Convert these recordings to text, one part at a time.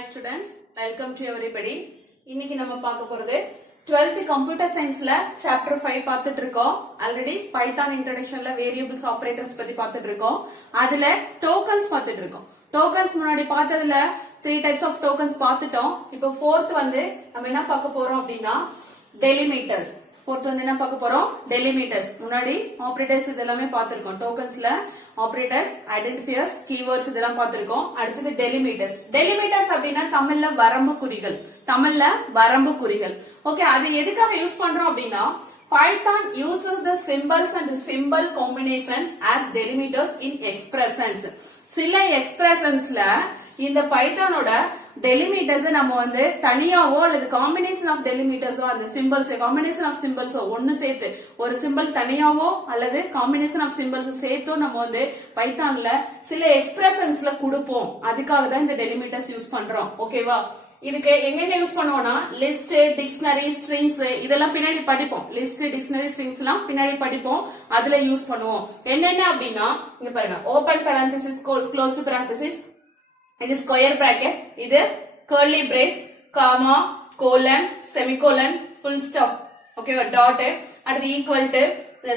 Hi students, welcome to everybody. இன்னைக்கு நம்ம பார்க்க போறது 12th computer scienceல chapter 5 பார்த்துட்டு இருக்கோம். ஆல்ரெடி பைத்தான் இன்ட்ரோடக்ஷன்ல வேரியபிள்ஸ் ஆபரேட்டர்ஸ் பத்தி பார்த்துட்டு இருக்கோம். அதுல டோக்கன்ஸ் பார்த்துட்டு இருக்கோம். டோக்கன்ஸ் முன்னாடி பார்த்ததுல 3 types of tokens பார்த்துட்டோம். இப்போ 4th வந்து நம்ம என்ன பார்க்க போறோம் அப்படின்னா டெலிமிட்டர்ஸ். 4th வந்து என்ன பார்க்க போறோம் டெலிமிட்டர்ஸ். முன்னாடி ஆபரேட்டர்ஸ் இதெல்லாமே பார்த்திருக்கோம். டோக்கன்ஸ்ல ஆபரேட்டர்ஸ், ஐடென்டிஃபையர்ஸ், கீவேர்ட்ஸ் இதெல்லாம் பார்த்திருக்கோம். அடுத்தது டெலிமிட்டர்ஸ். டெலிமிட்டர்ஸ் அப்படின்னா தமிழ்ல வரம்பு குறிகள். தமிழ்ல வரம்பு குறிகள். ஓகே, அது எதுக்காக யூஸ் பண்றோம் அப்படின்னா Python uses the symbols and symbol combinations as delimiters in expressions. சில எக்ஸ்பிரஷன்ஸ்ல இந்த பைத்தானோட டெலிமிட்டர்ஸ் நம்ம வந்து தனியாவோ அல்லது காம்பினேஷன் ஆஃப் டெலிமிட்டர்ஸோ அந்த சிம்பிள்ஸ் காம்பினேஷன் ஆஃப் சிம்பிள்ஸோ ஒன்னு சேர்த்து ஒரு சிம்பிள் தனியாவோ அல்லது காம்பினேஷன் ஆஃப் சிம்பிள்ஸ் சேர்த்தோ நம்ம வந்து பைத்தான்ல சில எக்ஸ்பிரஷன்ஸ்ல கொடுப்போம். அதுக்காக தான் இந்த டெலிமிட்டர்ஸ் யூஸ் பண்றோம். ஓகேவா? இதுக்கு எங்க யூஸ் பண்ணுவோம்னா லிஸ்ட், டிக்ஷனரி, ஸ்ட்ரிங்ஸ் இதெல்லாம் பின்னாடி படிப்போம். லிஸ்ட், டிக்ஷனரி, ஸ்ட்ரிங்ஸ் எல்லாம் பின்னாடி படிப்போம். அதுல யூஸ் பண்ணுவோம். என்னென்ன அப்படின்னா இங்க பாருங்க, ஓபன் parenthesis, க்ளோஸ் parenthesis, இது ஸ்கொயர் பிராக்கெட், இது curly brace, comma, colon, semicolon, full stop, ஓகேவா, டாட், அடுத்து equal to,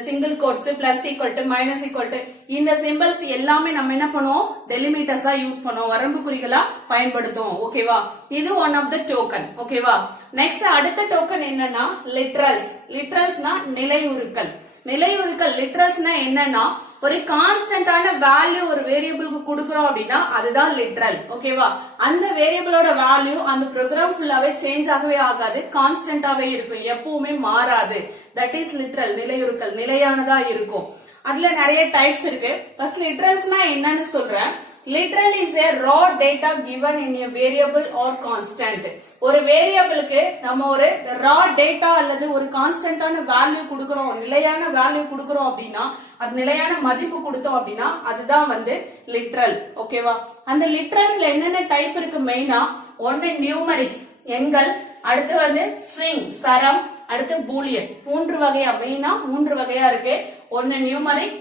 single quotes, plus equal to, minus equal to, இந்த சிம்பிள்ஸ் எல்லாமே நம்ம என்ன பண்ணுவோம் டெலிமிட்டர்ஸா யூஸ் பண்ணுவோம், வரம்பு குறிகளா பயன்படுத்துவோம். ஓகேவா? இது ஒன் ஆஃப் த டோக்கன். ஓகேவா? நெக்ஸ்ட் அடுத்த டோக்கன் என்னன்னா லிட்ரல்ஸ். லிட்ரல்ஸ்னா நிலையுறுக்கள். நிலையுறுக்கள் லிட்ரல்ஸ்னா என்னன்னா ஒரு கான்ஸ்டன்டான வேல்யூ ஒரு வேரியபிளுக்கு கொடுக்கறோம் அப்படின்னா அதுதான் லிட்ரல். ஓகேவா? அந்த வேரியபிளோட வேல்யூ அந்த ப்ரோக்ராம் ஃபுல்லாவே சேஞ்ச் ஆகவே ஆகாது, கான்ஸ்டன்டாவே இருக்கும், எப்பவுமே மாறாது. That is literal. நிலையுறுக்கள் நிலையானதா இருக்கும். அதுல நிறைய டைப்ஸ் இருக்கு. ஃபர்ஸ்ட் லிட்ரல்ஸ்னா என்னன்னு சொல்றேன். Literal is a raw data given in a variable or constant. ஒரு வேரியபிளுக்கு நம்ம ஒரு raw data அல்லது ஒரு கான்ஸ்டன்டான வேல்யூ கொடுக்கறோம், நிலையான வேல்யூ கொடுக்கறோம் அப்படின்னா, அது நிலையான மதிப்பு கொடுத்தோம் அப்படின்னா அதுதான் வந்து லிட்ரல். ஓகேவா? அந்த லிட்ரல்ஸ்ல என்னென்ன டைப் இருக்கு மெயினா? ஒன்னு நியூமரிக் எண்கள், அடுத்து வந்து ஸ்ட்ரிங் சரம், அடுத்து பூலியன். 3 வகையா மெயினா 3 வகையா இருக்கு. ஒன்னு numeric,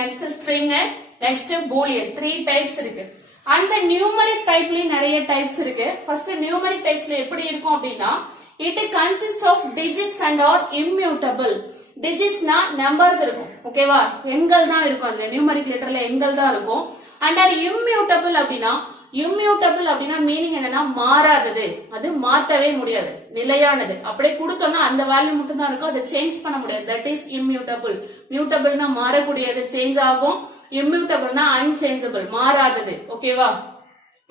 next string, next Boolean. 3 types இருக்கு. அந்த நியூமரிக் டைப்ல நிறைய டைப்ஸ் இருக்கு. ஃபர்ஸ்ட் நியூமரிக் டைப்ஸ்ல எப்படி இருக்கும் அப்படின்னா it consists of digits and are immutable. டிஜிட்ஸ்னா நம்பர்ஸ் இருக்கும். ஓகேவா? எண்கள் தான் இருக்கும். அதுல நியூமரிக் லெட்டர்ல எண்கள் தான் இருக்கும். and are immutable அப்படின்னா இம்மியூட்டபிள் அப்படின்னா மீனிங் என்னன்னா மாறாதது, அது மாத்தவே முடியாது, நிலையானது. அப்படியே கொடுத்தோம்னா அந்த வேல்யூ மட்டும் தான் இருக்கும், அதை சேஞ்ச் பண்ண முடியாது. That is immutable. மியூட்டபிள்னா மாறக்கூடியது, சேஞ்ச் ஆகும். இம்மியூட்டபிள்னா அன்சேஞ்சபிள், மாறாதது. ஓகேவா?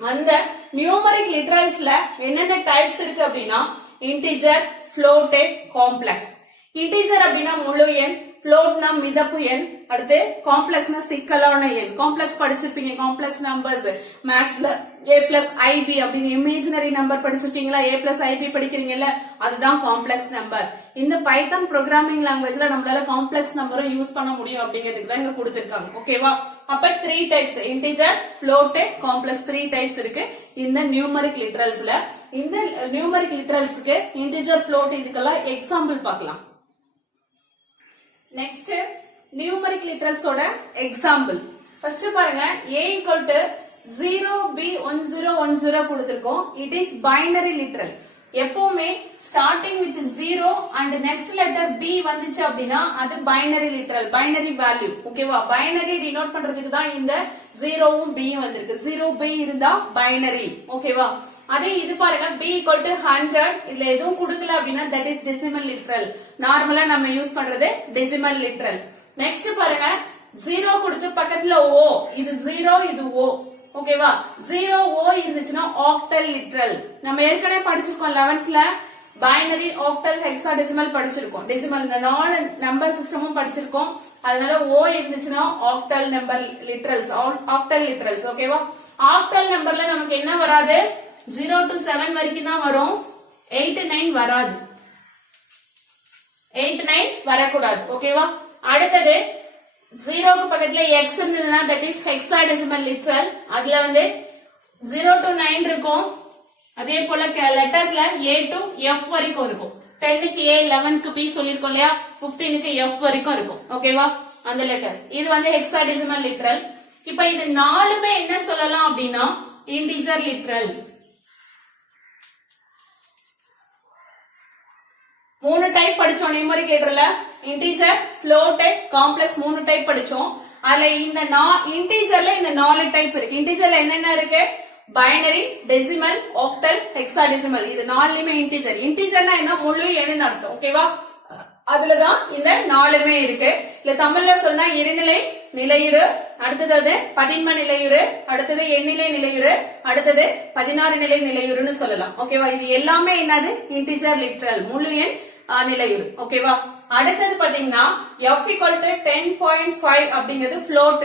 அந்த நியூமரிக் லிட்ரல்ஸ்ல என்னென்ன டைப்ஸ் இருக்கு அப்படின்னா இன்டிஜர், ஃப்ளோட், காம்ப்ளெக்ஸ். இன்டிஜர் அப்படின்னா முழு எண், ஃப்ளோட்னா மிதப்பு எண், அடுத்து காம்ப்ளெக்ஸ்னா சிக்கலான எண். காம்ப்ளெக்ஸ் படிச்சிருப்பீங்க, காம்ப்ளெக்ஸ் நம்பர்ஸ் மேக்ஸ்ல a plus ib அப்படின்னு இமேஜினரி நம்பர் படிச்சிருக்கீங்களா? a plus ib படிக்கிறீங்கல்ல, அதுதான் காம்ப்ளெக்ஸ் நம்பர். இந்த பைத்தான் ப்ரோக்ராமிங் லாங்குவேஜ்ல நம்மளால காம்ப்ளெக்ஸ் நம்பரும் யூஸ் பண்ண முடியும் அப்படிங்கிறதுக்கு தான் இங்க கொடுத்திருக்காங்க. ஓகேவா? அப்ப 3 types integer, float, complex 3 types இருக்கு இந்த நியூமரிக் லிட்ரல்ஸ்ல. இந்த நியூமரிக் லிட்ரல்ஸ்க்கு இன்டிஜர், ஃப்ளோட் இதுக்கெல்லாம் எக்ஸாம்பிள் பார்க்கலாம். நெக்ஸ்ட் நியூமரிக் லிட்ரல்ஸோட எக்ஸாம்பிள். ஃபர்ஸ்ட் பாருங்க, a equal to 0b1010 கொடுத்திருக்கோம். It is binary literal. எப்பவுமே starting with 0 and next letter b வந்துச்சு அப்படின்னா அது பைனரி லிட்ரல், பைனரி வேல்யூ. ஓகேவா? பைனரி டினோட் பண்றதுக்கு தான் இந்த 0வும் b வந்திருக்கு. 0b இருந்தா பைனரி. ஓகேவா? அதே இது பாருங்க, b equal to 100, இதுல எதுவும் கொடுக்கல அப்படின்னா தட் இஸ் டெசிமல் லிட்ரல். நார்மலா நம்ம யூஸ் பண்றது டெசிமல் லிட்ரல். நெக்ஸ்ட் பாருங்க, 0 கொடுத்து பக்கத்துல o, இது 0, இது o. ஓகேவா? 0 o இருந்துச்சுன்னா ஆக்டல் லிட்ரல். நம்ம ஏற்கனவே படிச்சிருக்கோம் 11th பைனரி, ஆக்டல், ஹெக்ஸாடெசிமல் படிச்சிருக்கோம். டெசிமல் இந்த நான் நம்பர் சிஸ்டமும் படிச்சிருக்கோம். அதனால o இருந்துச்சுன்னா octal number literals, octal literals. ஓகேவா? ஆக்டல் நம்பர்ல நமக்கு என்ன வராது? 0 to 7 வரைக்கும் தான் வரும். 8 9 வராது. 8 9 வரக்கூடாது. ஓகேவா? அடுத்தது 0க்கு பக்கத்துல x இருந்ததுன்னா தட் இஸ் ஹெக்ஸாடெசிமல் லிட்ரல். அதுல வந்து 0 to 9 இருக்கும். அதே போல லெட்டர்ஸ்ல a to f வரைக்கும் இருக்கும். 10க்கு a, 11க்கு p சொல்லிருக்கோம் இல்லையா? 15க்கு f வரைக்கும் இருக்கும். ஓகேவா? அந்த லெட்டர்ஸ் இது வந்து ஹெக்ஸாடெசிமல் லிட்ரல். இப்ப இது நாலுமே என்ன சொல்லலாம் அப்படின்னா இன்டிஜர் லிட்ரல். மூணு டைப் படிச்சோம் நியூமரிக் லெட்டர்ல. இன்டிஜர், ஃப்ளோட், காம்ப்ளெக்ஸ் மூணு டைப் படிச்சோம். அதுல இந்த இன்டிஜர்ல இந்த 4 டைப் இருக்கு. இன்டிஜர்ல என்னென்ன இருக்கு? Binary, decimal, octal, hexadecimal. இது நாலுமே இன்டிஜர். இன்டிஜர்னா என்ன? முழு எண்ணுன்னு அர்த்தம். ஓகேவா? அதுலதான் இந்த 4மே இருக்கு. இல்ல தமிழ்ல சொன்னா இருநிலை நிலையுறு, அடுத்தது பதின்ம நிலையுறு, அடுத்தது எண்ணிலை நிலையுறு, அடுத்தது 16 நிலை நிலையுறுன்னு சொல்லலாம். ஓகேவா? இது எல்லாமே என்னது? இன்டிஜர் லிட்ரல், முழு எண் நிலையுறு. ஓகேவா? அடுத்தது பாத்தீங்கன்னா f equal to 10.5 அப்படிங்கிறது float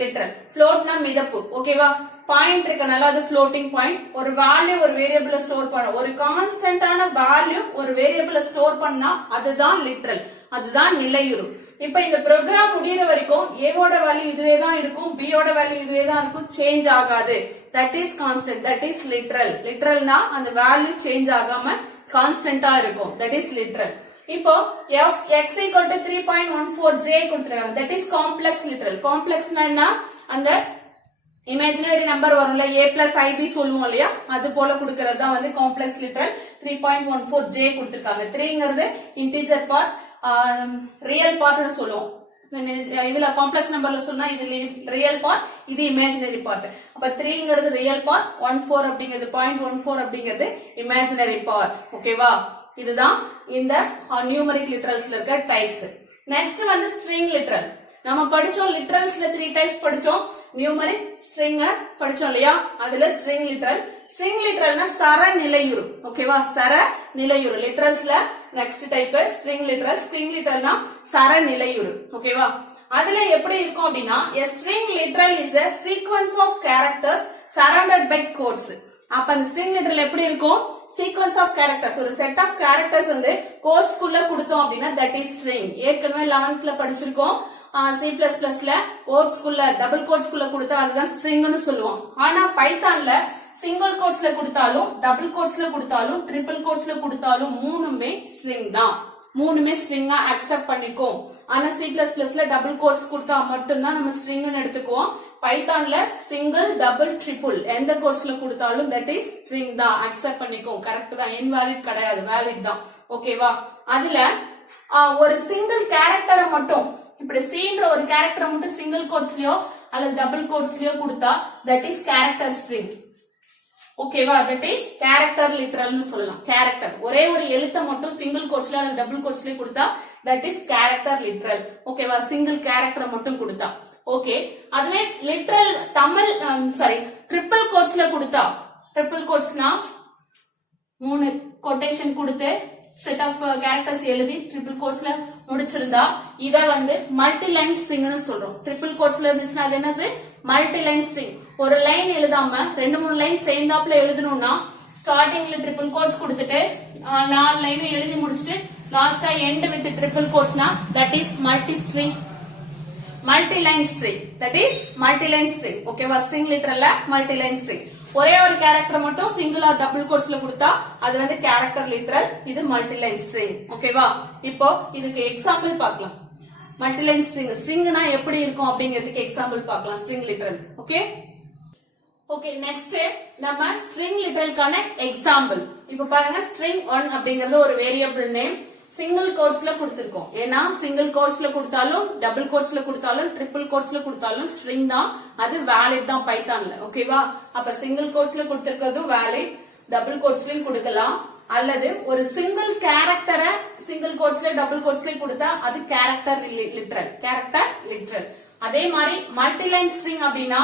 லிட்ரல். floatனா மிதப்பு. ஓகேவா? பாயிண்ட் இருக்கனால அது floating பாயிண்ட். ஒரு வேல்யூ ஒரு வேரியபிள ஸ்டோர் பண்ண, ஒரு கான்ஸ்டன்டான வேல்யூ ஒரு வேரியபிள ஸ்டோர் பண்ணா அதுதான் லிட்ரல், அதுதான் நிலையுறு. இப்ப இந்த ப்ரோக்ராம் முடியற வரைக்கும் ஏவோட வேல்யூ இதுவே தான் இருக்கும், b ஓட வேல்யூ இதுவே தான் இருக்கும், சேஞ்ச் ஆகாது. That is constant, that is literal. லிட்ரல்னா அந்த வேல்யூ சேஞ்ச் ஆகாம கான்ஸ்டன்டா இருக்கும். That is literal. இப்போ x equal to 3.14j கொடுத்திருக்காங்க. That is complex literal. காம்ப்ளெக்ஸ்னா என்ன? அந்த இமேஜினரி நம்பர் வரும்ல, a plus ib சொல்லுவோம் இல்லையா, அது போல கொடுக்கிறது தான் வந்து காம்ப்ளெக்ஸ் லிட்ரல். 3.14j கொடுத்திருக்காங்க. 3ங்கிறது இன்டிஜர் பார்ட், ரியல் பார்ட்னு சொல்லுவோம். இதுல காம்ப்ளெக்ஸ் நம்பர்ல சொன்னா இது ரியல் பார்ட், இது இமேஜினரி பார்ட். அப்ப 3ங்கிறது ரியல் பார்ட், 14 அப்படிங்கிறது 0.14 அப்படிங்கிறது இமேஜினரி பார்ட். ஓகேவா? இதுதான் இந்த நியூமரிக் லிட்ரல்ஸ்ல இருக்க டைப்ஸ். நெக்ஸ்ட் வந்து ஸ்ட்ரிங் லிட்ரல். நம்ம படிச்சோம் லிட்ரல்ஸ்ல 3 டைப்ஸ் படிச்சோம். நியூமரிக், ஸ்ட்ரிங் படிச்சோம் இல்லையா? அதுல ஸ்ட்ரிங் லிட்ரல். ஸ்ட்ரிங் லிட்ரல்னா சர நிலையுறு. ஓகேவா? சர நிலையுறு. லிட்ரல்ஸ்ல next type string literal. String லிட்ரல்னா சர நிலையுறு. ஓகேவா? அதுல எப்படி இருக்கும் அப்படின்னா, a string literal is a sequence of characters surrounded by quotes. அப்ப அந்த ஸ்ட்ரிங் லிட்ரல் எப்படி இருக்கும்? சீக்வன்ஸ் ஆஃப் கேரக்டர்ஸ், ஒரு செட் ஆஃப் கேரக்டர்ஸ் வந்து கோட்ஸ்க்குள்ள கொடுத்தோம் அப்படின்னா தட் இஸ் ஸ்ட்ரிங். ஏற்கனவே 11th படிச்சிருக்கோம். C++ல கோட்ஸ்க்குள்ள டபுள் கோட்ஸ்க்குள்ள கொடுத்தா அதுதான் ஸ்ட்ரிங்னு சொல்லுவோம். ஆனா பைத்தான்ல சிங்கிள் கோட்ஸ்ல கொடுத்தாலும், டபுள் கோட்ஸ்ல கொடுத்தாலும், ட்ரிபிள் கோட்ஸ்ல கொடுத்தாலும் மூணுமே ஸ்ட்ரிங் தான். மூணுமே ஸ்ட்ரிங்கா அக்செப்ட் பண்ணிக்கும். ஆனா C++ல டபுள் கோட்ஸ் கொடுத்தா மட்டும்தான் நம்ம ஸ்ட்ரிங்னு எடுத்துக்குவோம். பைத்தான்ல சிங்கிள், டபுள், ட்ரிபிள் எந்த கோட்ஸ்ல கொடுத்தாலும் தட் இஸ் ஸ்ட்ரிங் தான், அக்செப்ட் பண்ணிக்கும். கரெக்ட் தான், இன்வாலிட் கிடையாது, வேலிட் தான். ஓகேவா? அதுல ஒரு சிங்கிள் கேரக்டரை மட்டும், இப்படி சீன்ற ஒரு கேரக்டரை மட்டும் சிங்கிள் கோட்ஸ்லயோ அல்லது டபுள் கோட்ஸ்லயோ கொடுத்தா தட் இஸ் கேரக்டர் ஸ்ட்ரிங். ஓகேவா? தட் இஸ் கேரக்டர் லிட்ரல்னு சொல்லலாம். கேரக்டர் ஒரே ஒரு எழுத்தை மட்டும் சிங்கிள் கோட்ஸ்ல அல்லது டபுள் கோட்ஸ்ல கொடுத்தா தட் இஸ் கேரக்டர் லிட்ரல். ஓகேவா? சிங்கிள் கேரக்டரை மட்டும் கொடுத்தா. ஓகே. அதுவே லிட்ரல் தமிழ் ட்ரிபிள் கோட்ஸ்ல கொடுத்தா, ட்ரிபிள் கோட்ஸ்னா 3 கொட்டேஷன் கொடுத்து செட் ஆஃப் கேரக்டர்ஸ் எழுதி ட்ரிபிள் கோட்ஸ்ல முடிச்சிருந்தா இத வந்து மல்டி லைன் ஸ்ட்ரிங்னு சொல்றோம். ட்ரிபிள் கோட்ஸ்ல இருந்துச்சுன்னா அது என்னது? Multi line string. ஒரு லைன் எழுதாம 2-3 லைன் சேர்ந்தாப்புல எழுதணும்னா ஸ்டார்டிங்ல ட்ரிபிள் கோட்ஸ் கொடுத்துட்டு 4 லைன் எழுதி முடிச்சிட்டு லாஸ்டா எண்ட் வித் ட்ரிபிள் கோட்ஸ்னா that is multi string, multi line string. That is multi line string. ஓகேவா? ஸ்ட்ரிங் லிட்ரல்ல மல்டி லைன் ஸ்ட்ரிங். ஒரே ஒரு கேரக்டர் மட்டும் சிங்கிள் ஆர் டபுள் கோட்ஸ்ல கொடுத்தா அது வந்து கேரக்டர் லிட்ரல், இது மல்டி லைன் ஸ்ட்ரிங். ஓகேவா? இப்போ இதுக்கு எக்ஸாம்பிள் பார்க்கலாம். மல்டி லைன் ஸ்ட்ரிங், ஸ்ட்ரிங்னா எப்படி இருக்கும் அப்படிங்கிறதுக்கு எக்ஸாம்பிள் பார்க்கலாம் string literal. Okay okay. Next நம்ம ஸ்ட்ரிங் லிட்ரலுக்கான எக்ஸாம்பிள். இப்ப பாருங்க, ஸ்ட்ரிங் 1 அப்படிங்கிறது ஒரு வேரியபிள் நேம். சிங்கிள் கோட்ஸ்ல கொடுத்திருக்கோம். ஏன்னா சிங்கிள் கோட்ஸ்ல கொடுத்தாலும், டபுள் கோட்ஸ்ல கொடுத்தாலும், ட்ரிபிள் கோட்ஸ்ல கொடுத்தாலும் ஸ்ட்ரிங் தான், அது வேலிட் தான் பைத்தான்ல. ஓகேவா? அப்ப சிங்கிள் கோட்ஸ்ல கொடுத்திருக்கிறது வேலிட், டபுள் கோட்ஸ்லயும் கொடுக்கலாம். அல்லது ஒரு சிங்கிள் கேரக்டரை சிங்கிள் கோட்ஸ்ல டபுள் கோட்ஸ்ல கொடுத்தா அது கேரக்டர் லிட்ரல், கேரக்டர் லிட்ரல். அதே மாதிரி மல்டி லைன் ஸ்ட்ரிங் அப்படின்னா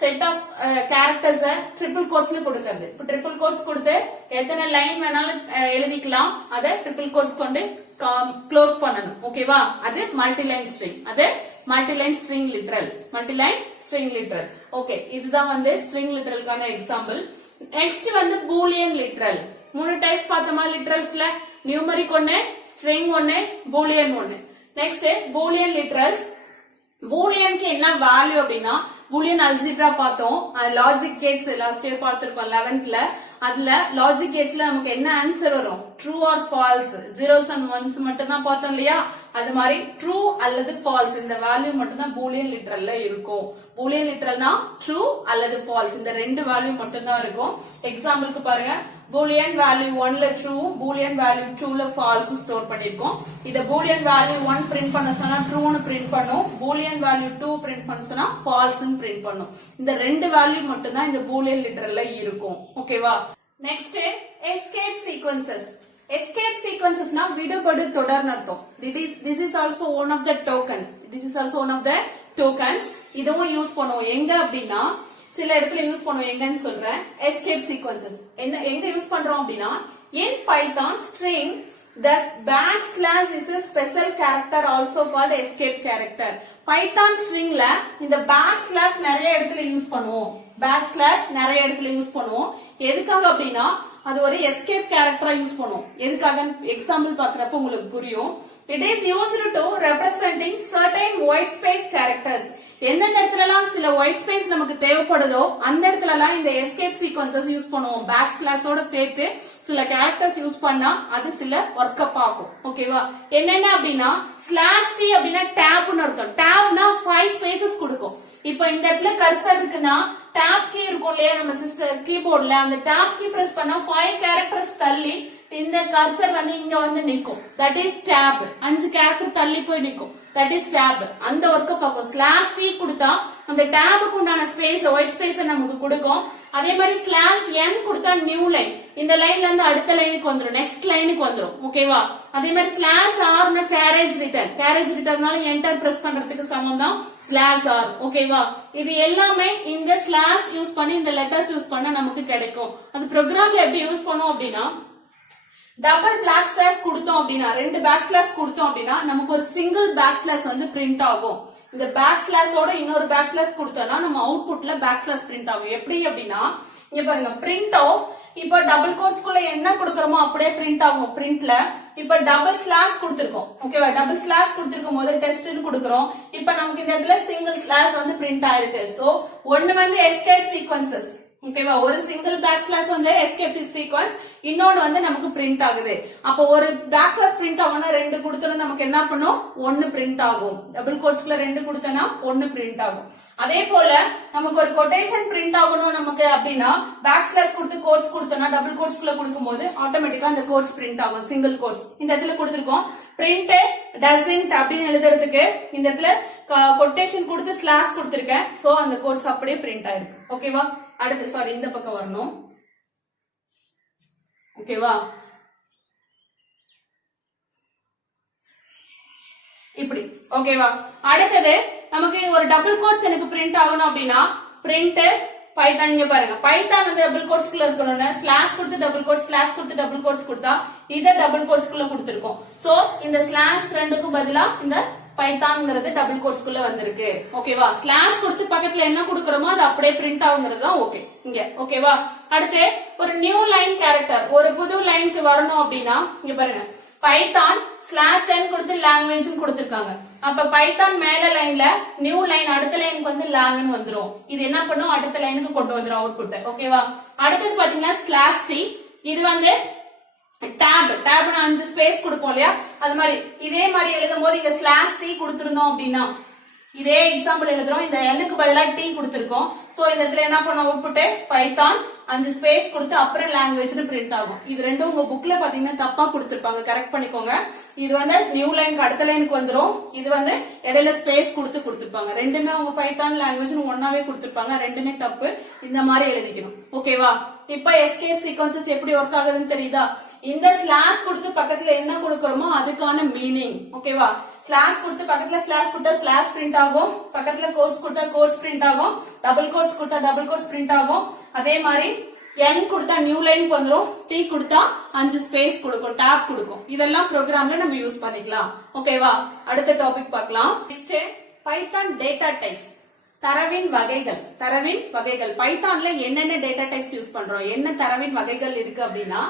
செட் ஆஃப் கேரக்டர்ஸ் ட்ரிபிள் கோட்ஸ்ல கொடுக்கிறது. இப்ப ட்ரிபிள் கோட்ஸ் கொடுத்து எத்தனை லைன் வேணாலும் எழுதிக்கலாம், அதை ட்ரிபிள் கோட்ஸ் கொண்டு க்ளோஸ் பண்ணணும். ஓகேவா? அது மல்டி லைன் ஸ்ட்ரிங், அது multi line string literal, multi line string literal. Okay, இதுதான் வந்து ஸ்ட்ரிங் லிட்ரலுக்கான எக்ஸாம்பிள். நெக்ஸ்ட் வந்து பூலியன் லிட்ரல். 3 டைப்ஸ் பார்த்தோமா லிட்ரல்ஸ்ல? Numeric 1, string 1, Boolean 1. Next Boolean literals. பூலியனுக்கு என்ன வேல்யூ அப்படின்னா, பூலியன் அல்ஜிப்ரா பார்த்தோம், லாஜிக் கேட்ஸ் லாஸ்ட் இயர் பார்த்திருக்கோம் 11th. அதுல லாஜிக் கேட்ஸ்ல நமக்கு என்ன ஆன்சர் வரும்? True or false, zeros and ones மட்டும் தான் பார்த்தோம் இல்லையா? அது மாதிரி ட்ரூ அல்லது ஃபால்ஸ் இந்த வேல்யூ மட்டும் தான் பூலியன் லிட்ரல்ல இருக்கும். பூலியன் லிட்ரல்னா ட்ரூ அல்லது ஃபால்ஸ் இந்த 2 வேல்யூ மட்டும் தான் இருக்கும். எக்ஸாம்பிளுக்கு பாருங்க, boolean value 1ல true, boolean value 2ல false store பண்ணிருக்கோம். இத boolean value 1 பிரிண்ட் பண்ண சொன்னா true னு பிரிண்ட் பண்ணும், boolean value 2 பிரிண்ட் பண்ண சொன்னா false னு பிரிண்ட் பண்ணும். இந்த ரெண்டு வேல்யூ மட்டும் தான் இந்த boolean literalல இருக்கும். ஓகேவா? Next escape sequences. Escape sequences na விடுபடு தொடர்னு அர்த்தம். This is also one of the tokens. This is also one of the tokens. இதுவும் யூஸ் பண்ணுவோம் எங்க அப்படின்னா சில இடத்துல யூஸ் பண்ணுவோம் எங்கன்னு சொல்றேன். escape sequences என்ன எங்க யூஸ் பண்றோம் அப்படின்னா in Python string the backslash is a special character also called escape character. Python stringல இந்த backslash நிறைய இடத்துல யூஸ் பண்ணுவோம். backslash நிறைய இடத்துல யூஸ் பண்ணுவோம். எதுக்காக அப்படின்னா அது ஒரு எஸ்கேப் கேரக்டரா யூஸ் பண்ணுவோம். எதுக்காக எக்ஸாம்பிள் பாக்குறப்ப உங்களுக்கு புரியும். It is used to representing certain white space characters. எந்தெந்த இடத்துலலாம் சில ஒயிட் ஸ்பேஸ் நமக்கு தேவைப்படுதோ அந்த இடத்துலலாம் இந்த எஸ்கேப் சீக்வன்சஸ் யூஸ் பண்ணுவோம். பேக் ஸ்லாஷோட சேர்த்து சில கேரக்டர்ஸ் யூஸ் பண்ணா அது சில ஒர்க் அப் ஆகும். ஓகேவா? என்னென்ன அப்படின்னா ஸ்லாஷ் டி அப்படின்னா டேப்னு அர்த்தம். டேப்னா 5 ஸ்பேசஸ் கொடுக்கும். இப்போ இந்த இடத்துல கர்சர் இருக்குன்னா tab key இருக்கும் இல்லையா நம்ம சிஸ்டம் கீபோர்ட்ல, அந்த tab key பிரஸ் பண்ணா 5 கேரக்டர்ஸ் தள்ளி இந்த கர்சர் வந்து இங்க வந்து நிக்கும். That is tab. 5 கேரக்டர் தள்ளி போய் நிக்கும். That is tab. அந்த ஒர்க்க பார்க்கும். ஸ்லாஷ் டி கொடுத்தா அந்த டேபுக்கு உண்டான ஸ்பேஸ் ஒயிட் ஸ்பேஸ் நமக்கு கொடுக்கும். அதே மாதிரி ஸ்லாஷ் n கொடுத்தா நியூ லைன், இந்த லைன்ல இருந்து அடுத்த லைனுக்கு வந்துரும், நெக்ஸ்ட் லைனுக்கு வந்துரும். ஓகேவா? அதே மாதிரி ஸ்லாஷ் r னா கேரேஜ் ரிட்டர்ன். கேரேஜ் ரிட்டர்னால என்டர் பிரஸ் பண்றதுக்கு சமம் தான் ஸ்லாஷ் r. ஓகேவா? இது எல்லாமே இந்த ஸ்லாஷ் யூஸ் பண்ணி இந்த லெட்டர்ஸ் யூஸ் பண்ண நமக்கு கிடைக்கும். அது ப்ரோக்ராம்ல எப்படி யூஸ் பண்ணுவோம் அப்படின்னா டபுள் பேக் ஸ்லாஷ் கொடுத்தோம் அப்படின்னா ரெண்டு பேக் ஸ்லாஷ் கொடுத்தோம் அப்படின்னா நமக்கு ஒரு சிங்கிள் பேக் ஸ்லாஷ் வந்து பிரிண்ட் ஆகும். இந்த பேக் ஸ்லாஷோட இன்னொரு பேக் ஸ்லாஷ் கொடுத்தோம்னா நம்ம அவுட்புட்ல பேக் ஸ்லாஷ் பிரிண்ட் ஆகும். எப்படி அப்படின்னா இங்க பாருங்க பிரிண்ட் ஆஃப். இப்ப டபுள் கோட்ஸ்குள்ள என்ன கொடுக்கறோமோ அப்படியே பிரிண்ட் ஆகும். பிரிண்ட்ல இப்ப டபுள் ஸ்லாஷ் கொடுத்திருக்கோம். ஓகேவா? டபுள் ஸ்லாஷ் கொடுத்திருக்கும் போது டெஸ்ட்னு கொடுக்கறோம். இப்ப நமக்கு இந்த இடத்துல சிங்கிள் ஸ்லாஷ் வந்து பிரிண்ட் ஆயிருக்கு. சோ ஒன்னு வந்து எஸ்கேப் சீக்வென்சஸ். ஓகேவா? ஒரு சிங்கிள் பேக் ஸ்லாஷ் வந்து எஸ்கேப் சீக்வென்ஸ், இன்னொன்னு வந்து நமக்கு பிரிண்ட் ஆகுது. அப்போ ஒரு பேக் ஸ்லாஷ் பிரிண்ட் ஆகும்னா ரெண்டு கொடுத்தோம்னா நமக்கு என்ன பண்ணும்? ஒன்னு பிரிண்ட் ஆகும். டபுள் கோட்ஸ்ல ரெண்டு கொடுத்தனா ஒன்னு பிரிண்ட் ஆகும். அதே போல நமக்கு ஒரு கொட்டேஷன் பிரிண்ட் ஆகணும் நமக்கு அப்படின்னா பேக் ஸ்லாஷ் கொடுத்து கோட்ஸ் கொடுத்தோம்னா டபுள் கோட்ஸ்குள்ள கொடுக்கும்போது ஆட்டோமேட்டிக்கா அந்த கோட்ஸ் பிரிண்ட் ஆகும். சிங்கிள் கோட்ஸ் இந்த இடத்துல கொடுத்திருக்கோம். பிரிண்ட் டசன்ட் அப்படின்னு எழுதுறதுக்கு இந்த இடத்துல கொட்டேஷன் கொடுத்து ஸ்லாஷ் கொடுத்திருக்கேன். சோ அந்த கோட்ஸ் அப்படியே பிரிண்ட் ஆயிருக்கு. ஓகேவா? அடுத்து சாரி இந்த பக்கம் வரணும். ஓகேவா? இப்படி. ஓகேவா? அடுத்தது நமக்கு ஒரு டபுள் கோட்ஸ் எனக்கு பிரிண்ட் ஆகணும் அப்படின்னா பிரிண்ட் பைத்தான். இங்க பாருங்க பைத்தான் வந்து டபுள் கோட்ஸ்குள்ள இருக்கணும்னு ஸ்லாஷ் கொடுத்து டபுள் கோட்ஸ் ஸ்லாஷ் கொடுத்து டபுள் கோட்ஸ் கொடுத்தா இத டபுள் கோட்ஸ்குள்ள கொடுத்திருக்கோம். சோ இந்த ஸ்லாஷ் ரெண்டுக்கும் பதிலா இந்த பைத்தான்ங்கிறது டபுள் கோட்ஸ்குள்ள வந்திருக்கு. ஓகேவா? ஸ்லாஷ் கொடுத்து பக்கத்துல என்ன கொடுக்கறோமோ அது அப்படியே பிரிண்ட் ஆகுங்கிறது தான் ஓகே இங்க. ஓகேவா? அடுத்து ஒரு நியூ லைன் கேரக்டர் ஒரு புது லைனுக்கு வரணும் அப்படின்னா இங்க பாருங்க பைத்தான் ஸ்லாஷ் n கொடுத்து லாங்குவேஜ் கொடுத்திருக்காங்க. அப்ப பைத்தான் மேல லைன்ல நியூ லைன் அடுத்த லைனுக்கு வந்து லாங்னு வந்துரும். இது என்ன பண்ணும்? அடுத்த லைனுக்கு கொண்டு வந்துரும் அவுட்புட். ஓகேவா? அடுத்தது பாத்தீங்கன்னா ஸ்லாஷ் டி. இது வந்து tab 5 ஸ்பேஸ் கொடுப்போம் இல்லையா? அது மாதிரி இதே மாதிரி எழுதும் போது இங்க ஸ்லாஷ் டி கொடுத்திருந்தோம் அப்படின்னா இதே எக்ஸாம்பிள் எழுதுறோம். இந்த n-க்கு பதிலா t கொடுத்திருக்கோம். சோ இந்த இடத்துல என்ன பண்ண அவுட்புட் பைத்தான் 5 ஸ்பேஸ் கொடுத்து அப்புறம் லாங்குவேஜ்னு பிரிண்ட் ஆகும். இது ரெண்டும் உங்க புக்ல பாத்தீங்கன்னா தப்பா கொடுத்திருப்பாங்க, கரெக்ட் பண்ணிக்கோங்க. இது வந்து நியூ லைனுக்கு அடுத்த லைனுக்கு வந்துரும். இது வந்து இடையில ஸ்பேஸ் கொடுத்து கொடுத்திருப்பாங்க. ரெண்டுமே உங்க பைத்தான் லாங்குவேஜ் ஒன்னாவே கொடுத்திருப்பாங்க. ரெண்டுமே தப்பு. இந்த மாதிரி எழுதிக்கணும். ஓகேவா? இப்ப எஸ்கேப் சீக்வென்சஸ் எப்படி ஒர்க் ஆகுதுன்னு தெரியுதா? இந்த ஸ்லாஷ் கொடுத்து பக்கத்துல என்ன கொடுக்கறோமோ அதுக்கான மீனிங். ஓகேவா? ஸ்லாஷ் கொடுத்து பக்கத்துல ஸ்லாஷ் கொடுத்தா ஸ்லாஷ் பிரிண்ட் ஆகும். பக்கத்துல கோட்ஸ் கொடுத்தா கோட்ஸ் பிரிண்ட் ஆகும். டபுள் கோட்ஸ் கொடுத்தா டபுள் கோட்ஸ் பிரிண்ட் ஆகும். அதே மாதிரி n கொடுத்தா நியூ லைனுக்கு வந்துரும். t கொடுத்தா 5 ஸ்பேஸ் கொடுக்கும், tab கொடுக்கும். இதெல்லாம் ப்ரோக்ராம்ல நம்ம யூஸ் பண்ணிக்கலாம். ஓகேவா? அடுத்த டாபிக் பார்க்கலாம். Next Python data types. தரவின் வகைகள். தரவின் வகைகள் பைத்தான்ல என்னென்ன டேட்டா டைப்ஸ் யூஸ் பண்றோம், என்ன தரவின் வகைகள் இருக்கு அப்படின்னா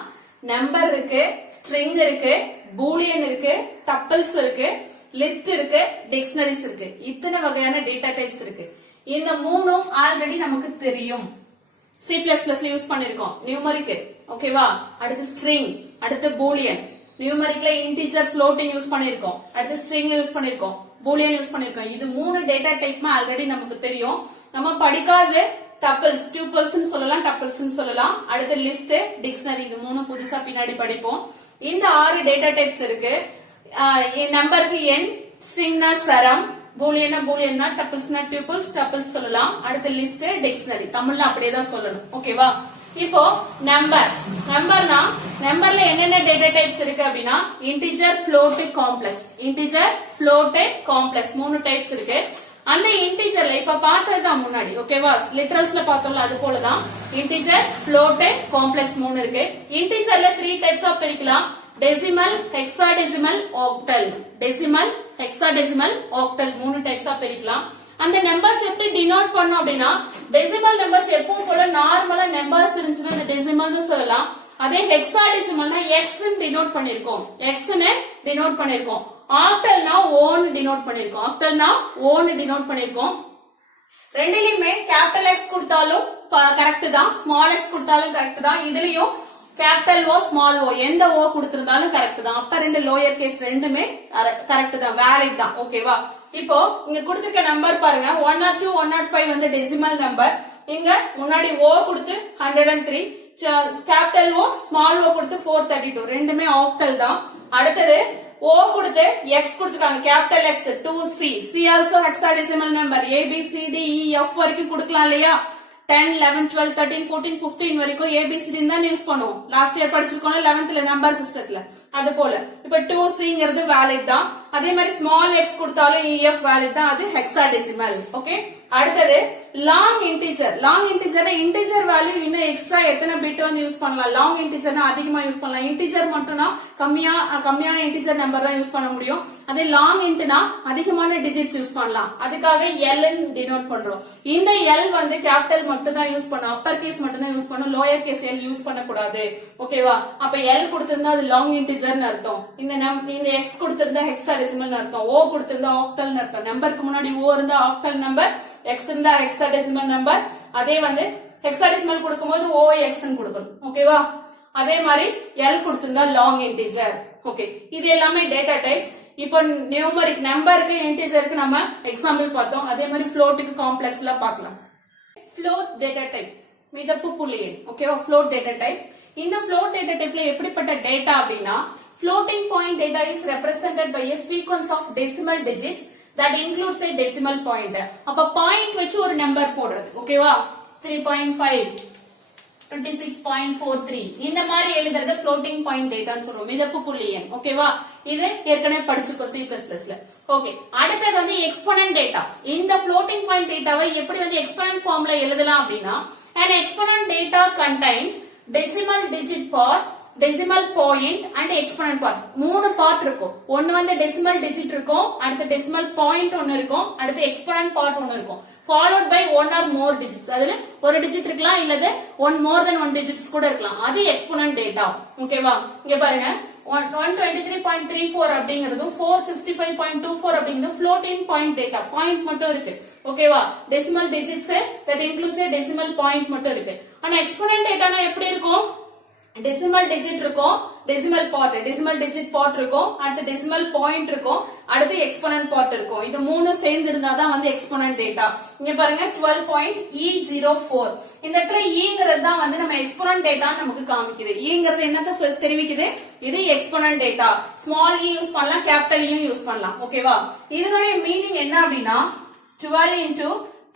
நம்பர் இருக்கு, ஸ்ட்ரிங் இருக்கு, பூலியன் இருக்கு, டப்பிள்ஸ் இருக்கு, லிஸ்ட் இருக்கு, டிக்ஷனரிஸ் இருக்கு. இத்தனை வகையான டேட்டா டைப்ஸ் இருக்கு. இந்த மூணும் ஆல்ரெடி நமக்கு தெரியும். C++ யூஸ் பண்ணிருக்கோம். நியூமரிக். ஓகேவா? அடுத்து ஸ்ட்ரிங், அடுத்து பூலியன். நியூமரிக்ல இன்டிஜர், ஃப்ளோட்டிங் யூஸ் பண்ணிருக்கோம். அடுத்து ஸ்ட்ரிங் யூஸ் பண்ணிருக்கோம். பூலியன் யூஸ் பண்ணிருக்கோம். இது 3 டேட்டா டைப்மே ஆல்ரெடி நமக்கு தெரியும். நம்ம படிக்காத டப்பிள்ஸ், டியூபிள்ஸ் சொல்லலாம், டப்பிள்ஸ் சொல்லலாம். அடுத்து லிஸ்ட், டிக்ஷனரி, இது 3 புதுசா பின்னாடி படிப்போம். இந்த 6 டேட்டா டைப்ஸ் இருக்கு. நம்பருக்கு எண், ஸ்ட்ரிங்னா சரம், பூலியனா பூலியன் தான், டப்பிள்ஸ்னா டியூபிள்ஸ், டப்பிள்ஸ் சொல்லலாம். அடுத்து லிஸ்ட், டிக்ஷனரி, தமிழ்ல அப்படியே தான் சொல்லணும். ஓகேவா? இப்போ நம்பர்னா நம்பர்ல என்னென்ன டேட்டா டைப்ஸ் இருக்கு அப்படின்னா integer, float, complex. Integer, float, complex 3 types இருக்கு. அந்த இன்டிஜர்ல இப்ப பார்த்ததுதான் முன்னாடி, ஓகேவா? லிட்டரல்ஸ்ல பார்த்தோம்ல அது போலதான் இன்டிஜர், ஃப்ளோட், காம்ப்ளெக்ஸ் 3 இருக்கு. இன்டிஜர்ல 3 டைப்ஸ் ஆஃப் பிரிக்கலாம். Decimal, hexadecimal, octal. Decimal, hexadecimal, octal 3 types of பிரிக்கலாம். அந்த நம்பர்ஸ் எப்படி டினோட் பண்ணும் அப்படின்னா டெசிமல் நம்பர்ஸ் எப்பவும் போல நார்மலா நம்பர்ஸ் இருந்துச்சுன்னா இந்த டெசிமல்னு சொல்லலாம். அதே ஹெக்ஸாடெசிமல்னா எக்ஸ் டினோட் பண்ணிருக்கோம், எக்ஸ்னு டினோட் பண்ணிருக்கோம். ஆக்டல்னா ஓன் டினோட் பண்ணிருக்கோம், ஆக்டல்னா ஓன் டினோட் பண்ணிருக்கோம். ரெண்டுலயுமே கேபிட்டல் எக்ஸ் கொடுத்தாலும் கரெக்ட் தான், ஸ்மால் எக்ஸ் கொடுத்தாலும் கரெக்ட் தான். இதுலயும் கேபிட்டல் ஓ, ஸ்மால் ஓ, எந்த ஓ கொடுத்திருந்தாலும் கரெக்ட் தான். அப்ப 2 லோயர் கேஸ் ரெண்டுமே கரெக்ட் தான், வேலிட் தான். ஓகேவா? இப்போ இங்க கொடுத்திருக்க நம்பர் பாருங்க, 102, 105 வந்து டெசிமல் நம்பர். இங்க முன்னாடி ஓ கொடுத்து 103, கேபிட்டல் ஓ, ஸ்மால் ஓ கொடுத்து 432, ரெண்டுமே ஆக்டல் தான். அடுத்தது ஓ கொடுத்து எக்ஸ் கொடுத்துருக்காங்க, capital X 2c, c also hexadecimal number. A B C D E F வரைக்கும் கொடுக்கலாம் இல்லையா? 10, 11, 12, 13, 14, 15 வரைக்கும் ABCD தான் யூஸ் பண்ணுவோம். லாஸ்ட் இயர் படிச்சிருக்கோம் 11th நம்பர் சிஸ்டத்துல. அது போல இப்ப 2cங்கிறது வேலிட் தான். அதே மாதிரி ஸ்மால் எக்ஸ் கொடுத்தாலும் EF வேலிட் தான், அது ஹெக்ஸாடெசிமல். ஓகே, அடுத்தது லாங் இன்டிஜர். லாங் இன்டிஜர்னா இன்டிஜர் வேல்யூ இன்னும் எக்ஸ்ட்ரா எத்தனை பிட் வந்து யூஸ் பண்ணலாம். லாங் இன்டிஜர்னா அதிகமா யூஸ் பண்ணலாம். இன்டிஜர் மட்டும்னா கம்மியான இன்டிஜர் நம்பர் தான் யூஸ் பண்ண முடியும். அதே லாங் இன்ட்னா அதிகமான டிஜிட்ஸ் யூஸ் பண்ணலாம். அதுக்காக L ன்னு டினோட் பண்றோம். இந்த L வந்து கேபிட்டல் மட்டும் தான் யூஸ் பண்ணும், அப்பர் கேஸ் மட்டும் தான் யூஸ் பண்ணும், லோயர் கேஸ் L யூஸ் பண்ண கூடாது. ஓகேவா? அப்ப L கொடுத்திருந்தா அது லாங் இன்டிஜர்னு அர்த்தம். இந்த X கொடுத்திருந்தா ஹெக்ஸாடெசிமல் அர்த்தம், O கொடுத்திருந்தா ஆக்டல் அர்த்தம். நம்பருக்கு முன்னாடி O இருந்தா ஆக்டல் நம்பர், X இருந்தா ஹெக்ஸாடெசிமல் நம்பர். அதே வந்து ஹெக்ஸாடெசிமல் கொடுக்கும்போது OX ன்னு கொடுக்கணும். ஓகேவா? அதே மாதிரி L கொடுத்திருந்தா லாங் இன்டிஜர். ஓகே, இது எல்லாமே டேட்டா டைப்ஸ். இப்போ நியூமரிக் நம்பருக்கு, இன்டிஜருக்கு நம்ம எக்ஸாம்பிள் பார்த்தோம். அதே மாதிரி ஃப்ளோட்டுக்கு, காம்ப்ளெக்ஸ்ல பார்க்கலாம். ஃப்ளோட் டேட்டா டைப், மிதப்பு புள்ளியன். ஓகேவா? Float data type. இந்த ஃப்ளோட் டேட்டா டைப்ல எப்படிப்பட்ட டேட்டா அப்படின்னா floating point data is represented by a sequence of decimal digits that includes a decimal point. அப்ப பாயிண்ட் வச்சு ஒரு நம்பர் போடுறது. ஓகேவா? 3.5, 26.43 இந்த மாதிரி எழுதுறது floating point data ன்னு சொல்றோம், மிதப்பு புள்ளியன். ஓகேவா? இது ஏற்கனவே படிச்சிருக்கோம் C++ல. ஓகே, அடுத்தது வந்து எக்ஸ்போனன்ட் டேட்டா. இந்த floating point dataவை எப்படி வந்து எக்ஸ்போனன்ட் ஃபார்ம்ல எழுதலாம் அப்படின்னா an exponent data contains decimal digit part, decimal point and exponent part. 3 part இருக்கும். ஒன்னு வந்து டெசிமல் டிஜிட் இருக்கும், அடுத்து டெசிமல் பாயிண்ட் ஒன்னு இருக்கும், அடுத்து எக்ஸ்போனன்ட் பார்ட் ஒன்னு இருக்கும், followed by one or more digits. அதுல ஒரு டிஜிட் இருக்கலாம், இல்லது more than one digits கூட இருக்கலாம். அது எக்ஸ்போனன்ட் டேட்டா. ஓகேவா? இங்க பாருங்க, 123.34 அப்படிங்கிறது 465.24 அப்படிங்கிறது floating point data. பாயிண்ட் மட்டும் இருக்கு. ஓகேவா? Decimal digits that includes a decimal point மட்டும் இருக்கு. ஆனா எக்ஸ்போனன்ட் டேட்டானா எப்படி இருக்கும்? டெசிமல் டிஜிட் இருக்கும், decimal part, decimal digit part இருக்கும், அடுத்து டெசிமல் பாயிண்ட் இருக்கும், அடுத்து எக்ஸ்போனன்ட் பார்ட் இருக்கும். இது 3 சேர்ந்து இருந்தாதான் வந்து எக்ஸ்போனன்ட் டேட்டா. இங்க பாருங்க 12.E04. இந்த இடத்துல ஈங்கிறது தான் வந்து நம்ம எக்ஸ்போனன்ட் டேட்டா நமக்கு காமிக்குது. ஈங்கிறது என்னத்த தெரிவிக்குது? இது எக்ஸ்போனன்ட் டேட்டா. ஸ்மால் இ யூஸ் பண்ணலாம், கேபிட்டல் இ யூஸ் பண்ணலாம். ஓகேவா? இதனுடைய மீனிங் என்ன அப்படின்னா 12 into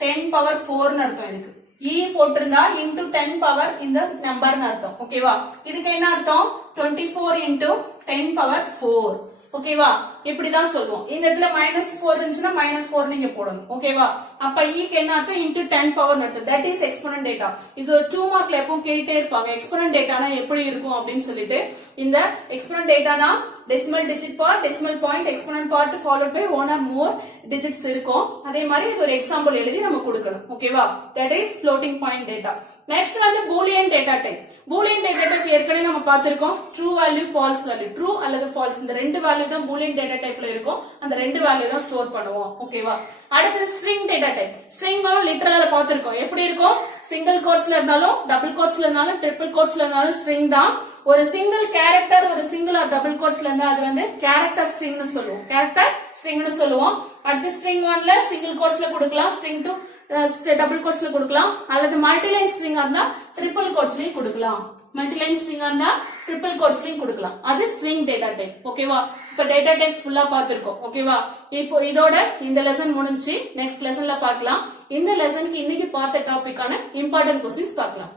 10 power 4 ன்னு அர்த்தம். இதுக்கு E போட்டிருந்தா into 10 power இந்த நம்பர்னு அர்த்தம். ஓகேவா? இதுக்கு என்ன அர்த்தம்? 24 into 10 power 4. ஓகேவா? இப்படிதான் சொல்லுவோம். இந்த இடத்துல -4 இருந்துச்சுன்னா -4 நீங்க போடணும். ஓகேவா? அப்ப க்கு என்ன அர்த்தம்? into 10 power அர்த்தம். That is exponent data. இது 2 மார்க்ல எப்பவும் கேட்டே இருப்பாங்க, எக்ஸ்போனன்ட் டேட்டானா எப்படி இருக்கும் அப்படின்னு சொல்லிட்டு. இந்த எக்ஸ்போனன்ட் டேட்டானா decimal digit part, decimal point, exponent part followed by one or more digits இருக்கும். அதே மாதிரி இது ஒரு எக்ஸாம்பிள் எழுதி நம்ம கொடுக்கணும். ஓகேவா? That is floating point data. Next வந்து Boolean data type. Boolean data type ஏற்கனவே நம்ம பார்த்திருக்கோம். True value, false value. True அல்லது ஃபால்ஸ் இந்த ரெண்டு வேல்யூ தான் பூலியன் டேட்டா டைப்ல இருக்கும். அந்த ரெண்டு வேல்யூ தான் ஸ்டோர் பண்ணுவோம். ஓகேவா? அடுத்து ஸ்ட்ரிங் டேட்டா டைப். ஸ்ட்ரிங் லிட்டரலா பார்த்திருக்கோம். எப்படி இருக்கும்? சிங்கிள் கோட்ஸ்ல இருந்தாலும், டபுள் கோட்ஸ்ல இருந்தாலும், ட்ரிபிள் கோட்ஸ்ல இருந்தாலும் ஸ்ட்ரிங் தான். ஒரு சிங்கிள் கேரக்டர் ஒரு சிங்கிள் ஆர் டபுள் கோட்ஸ்ல இருந்தா அது வந்து கேரக்டர் ஸ்ட்ரிங்னு சொல்லுவோம். கேரக்டர் ஸ்ட்ரிங்னு சொல்லுவோம். அடுத்து ஸ்ட்ரிங் 1ல சிங்கிள் கோட்ஸ்ல கொடுக்கலாம், ஸ்ட்ரிங் 2 டபுள் கோட்ஸ்ல கொடுக்கலாம், அல்லது மல்டிலைன் ஸ்ட்ரிங்கா இருந்தா ட்ரிபிள் கோட்ஸ்லயும் கொடுக்கலாம். மல்டிலைன் ஸ்ட்ரிங்கா இருந்தா ட்ரிபிள் கோட்ஸ்லயும் கொடுக்கலாம். அது ஸ்ட்ரிங் டேட்டா டைப். ஓகேவா? இப்ப டேட்டா டைப்ஸ் ஃபுல்லா பாத்துருக்கோம். ஓகேவா? இப்போ இதோட இந்த லெசன் முடிஞ்சி. நெக்ஸ்ட் லெசன்ல பார்க்கலாம். இந்த லெசனுக்கு இன்னைக்கு பார்த்த டாபிக்கான இம்பார்ட்டன்ட் கொஸ்டின்ஸ் பார்க்கலாம்.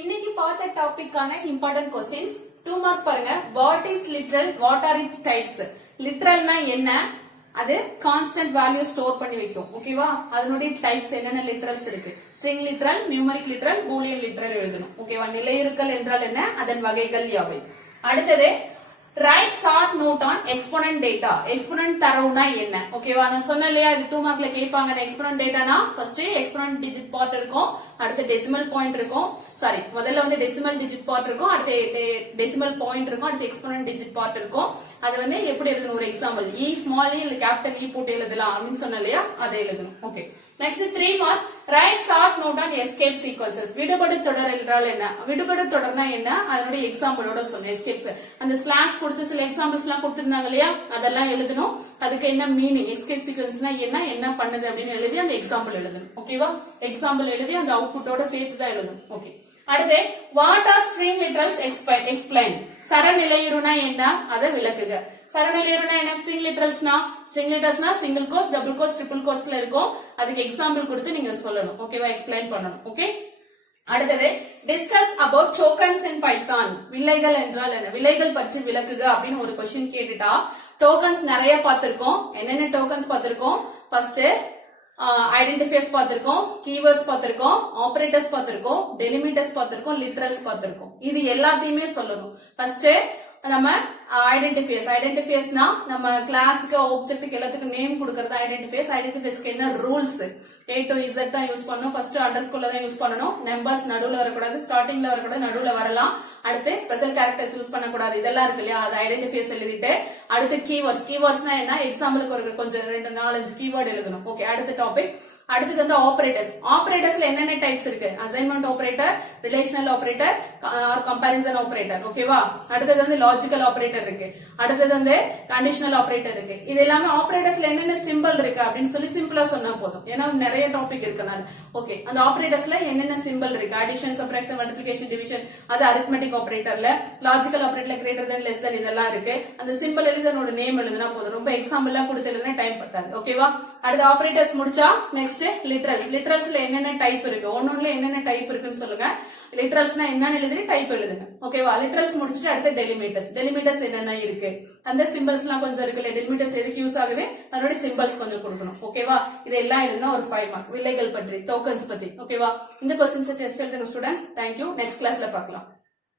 இன்னைக்கு பார்த்த டாபிக்கான இம்பார்ட்டன்ட் கொஸ்டின்ஸ் 2 மார்க் பாருங்க. What is literal, what are its types? லிட்ரல்னா என்ன? அது கான்ஸ்டன்ட் வேல்யூ ஸ்டோர் பண்ணி வைக்கும். ஓகேவா? அதனுடைய டைப்ஸ் என்னென்ன லிட்ரல்ஸ் இருக்கு? String literal, numeric literal, Boolean literal எழுதணும். ஓகேவா? நிலையிருக்கல் என்றால் என்ன? அதன் வகைகள் யாவை? அடுத்தது write short note on exponent data. Exponent தரவுனா என்ன? ஓகேவா? நான் சொன்னேன் இல்லையா, இது 2 மார்க்ல கேட்பாங்க. எக்ஸ்போனன்ட் டேட்டானா ஃபர்ஸ்ட் எக்ஸ்போனன்ட் டிஜிட் பார்ட் இருக்கும், அடுத்து டெசிமல் பாயிண்ட் இருக்கும். சாரி, முதல்ல வந்து டெசிமல் டிஜிட் பார்ட் இருக்கும், அடுத்து டெசிமல் பாயிண்ட் இருக்கும், அடுத்து எக்ஸ்போனன்ட் டிஜிட் பார்ட் இருக்கும். அது வந்து எப்படி எழுதணும்? ஒரு எக்ஸாம்பிள் இ ஸ்மால் இ இல்ல கேபிட்டல் இ போட்டு எழுதலாம் அப்படின்னு சொன்னேன் இல்லையா, அதை எழுதணும். Okay. Next 3 mark write short note on escape sequences. விடுபடு தொடர் என்றால் என்ன? விடுபடு தொடர்னா என்ன? அதனுடைய எக்ஸாம்பிளோட சொன்ன எஸ்கேப்ஸ். அந்த ஸ்லாஷ் கொடுத்து சில எக்ஸாம்பிள்ஸ் எல்லாம் கொடுத்திருந்தாங்க இல்லையா, அதெல்லாம் எழுதணும். அதுக்கு என்ன மீனிங், எஸ்கேப் சீக்வன்ஸ்னா என்ன பண்ணுது அப்படின்னு எழுதி அந்த எக்ஸாம்பிள் எழுதணும். ஓகேவா? எக்ஸாம்பிள் எழுதி அந்த அவுட்புட்டோட சேர்த்து தான் எழுதணும். ஓகே. அடுத்து what are string literals explain. சரநிலையுறுனா என்ன? அதை விளக்குக. சரநிலையுறுனா என்ன? ஸ்ட்ரிங் லிட்ரல்ஸ்னா single quotes, double quotes, triple கோட்ஸ்ல இருக்கும். அதுக்கு எக்ஸாம்பிள் கொடுத்து நீங்க சொல்லணும். ஓகேவா? எக்ஸ்பிளைன் பண்ணணும். ஓகே. அடுத்தது discuss about tokens in Python. வில்லைகள் என்றால் என்ன? வில்லைகள் பற்றி விளக்குக அப்படின்னு ஒரு क्वेश्चन கேட்டுட்டா, டோக்கன்ஸ் நிறைய பார்த்திருக்கோம். என்னென்ன டோக்கன்ஸ் பார்த்திருக்கோம்? ஃபர்ஸ்ட் ஐடென்டிஃபையர்ஸ் பார்த்திருக்கோம், கீவேர்ட்ஸ் பார்த்திருக்கோம், ஆபரேட்டர்ஸ் பார்த்திருக்கோம், டெலிமிட்டர்ஸ் பார்த்திருக்கோம், லிட்ரல்ஸ் பார்த்திருக்கோம். இது எல்லாத்தையுமே சொல்லணும். ஃபர்ஸ்ட் நம்ம ஐடென்டிஃபையர்ஸ்னா நம்ம கிளாஸ்க்கு ஆப்ஜெக்ட்டுக்கு எல்லாத்துக்கும் நேம் கொடுக்கறது ஐடென்டிஃபையர்ஸ். ஐடென்டிஃபையர்ஸ்க்கு என்ன ரூல்ஸ்? A to Z தான் யூஸ் பண்ணணும். ஃபர்ஸ்ட் அண்டர்ஸ்கோர்ல தான் யூஸ் பண்ணணும். நம்பர்ஸ் நடுவுல வரக்கூடாது, ஸ்டார்டிங்ல வரக்கூடாது, நடுவுல வரலாம். அடுத்து ஸ்பெஷல் கேரக்டர்ஸ் யூஸ் பண்ணக்கூடாது. இதெல்லாம் இருக்கு இல்லையா, அது ஐடென்டிஃபையர்ஸ் எழுதிட்டு அடுத்து கீவேர்ட்ஸ்னா என்ன? எக்ஸாம்பிளுக்கு ஒரு கொஞ்சம் 2-4-5 கீவேர்ட் எழுதணும். ஓகே. அடுத்த டாபிக். அடுத்தது வந்து ஆபரேட்டர்ஸ்ல என்னென்ன டைப்ஸ் இருக்கு? Assignment operator, relational operator, comparison operator. ஓகேவா? அடுத்தது வந்து லாஜிக்கல் ஆபரேட்டர் இருக்கு, அடுத்தது வந்து கண்டிஷனல் ஆபரேட்டர் இருக்கு. இது எல்லாமே ஆபரேட்டர்ஸ்ல என்னென்ன சிம்பிள் இருக்கு அப்படின்னு சொல்லி சிம்பிளா சொன்னா போதும். ஏன்னா நிறைய டாபிக் இருக்கனால. ஓகே. அந்த ஆபரேட்டர்ஸ்ல என்னென்ன சிம்பிள் இருக்கு? அடிஷன், சப்ட்ராக்ஷன், மல்டிப்ளிகேஷன், டிவிஷன், அது அரித்மெட்டிக் ஆபரேட்டர்ல. லாஜிக்கல் ஆபரேட்டர்ல கிரேட்டர் தென், லெஸ் தென் இதெல்லாம் இருக்கு. அந்த சிம்பிள் எழுதி அதனோட நேம் எழுதினா போதும். ரொம்ப எக்ஸாம்பிள் எல்லாம் கொடுத்து எழுதினா டைம் பத்தாது. ஓகேவா? அடுத்து ஆபரேட்டர்ஸ் முடிச்சா நெக்ஸ்ட் லிட்ரல்ஸ்ல என்னென்ன டைப் இருக்கு? ஒன்னொன்னுல என்னென்ன டைப் இருக்குன்னு சொல்லுங்க. லிட்ரல்ஸ்னா என்னன்னு எழுதி டைப் எழுதுங்க. ஓகேவா? லிட்ரல்ஸ் முடிச்சிட்டு அடுத்து டெலிமிட்டர்ஸ் என்னென்ன இருக்கு? அந்த சிம்பிள்ஸ் எல்லாம் கொஞ்சம் இருக்குல்ல, டெலிமிட்டர்ஸ் எதுக்கு யூஸ் ஆகுது? அதோட சிம்பிள்ஸ் கொஞ்சம் கொடுக்கணும். ஓகேவா? இதெல்லாம் எழுதுனா ஒரு 5 மார்க். வில்லைகள் பற்றி, டோக்கன்ஸ் பத்தி. ஓகேவா? இந்த क्वेश्चंस டெஸ்ட் எழுதுங்க ஸ்டூடண்ட்ஸ். தேங்க்யூ. நெக்ஸ்ட் கிளாஸ்ல பார்க்கலாம்.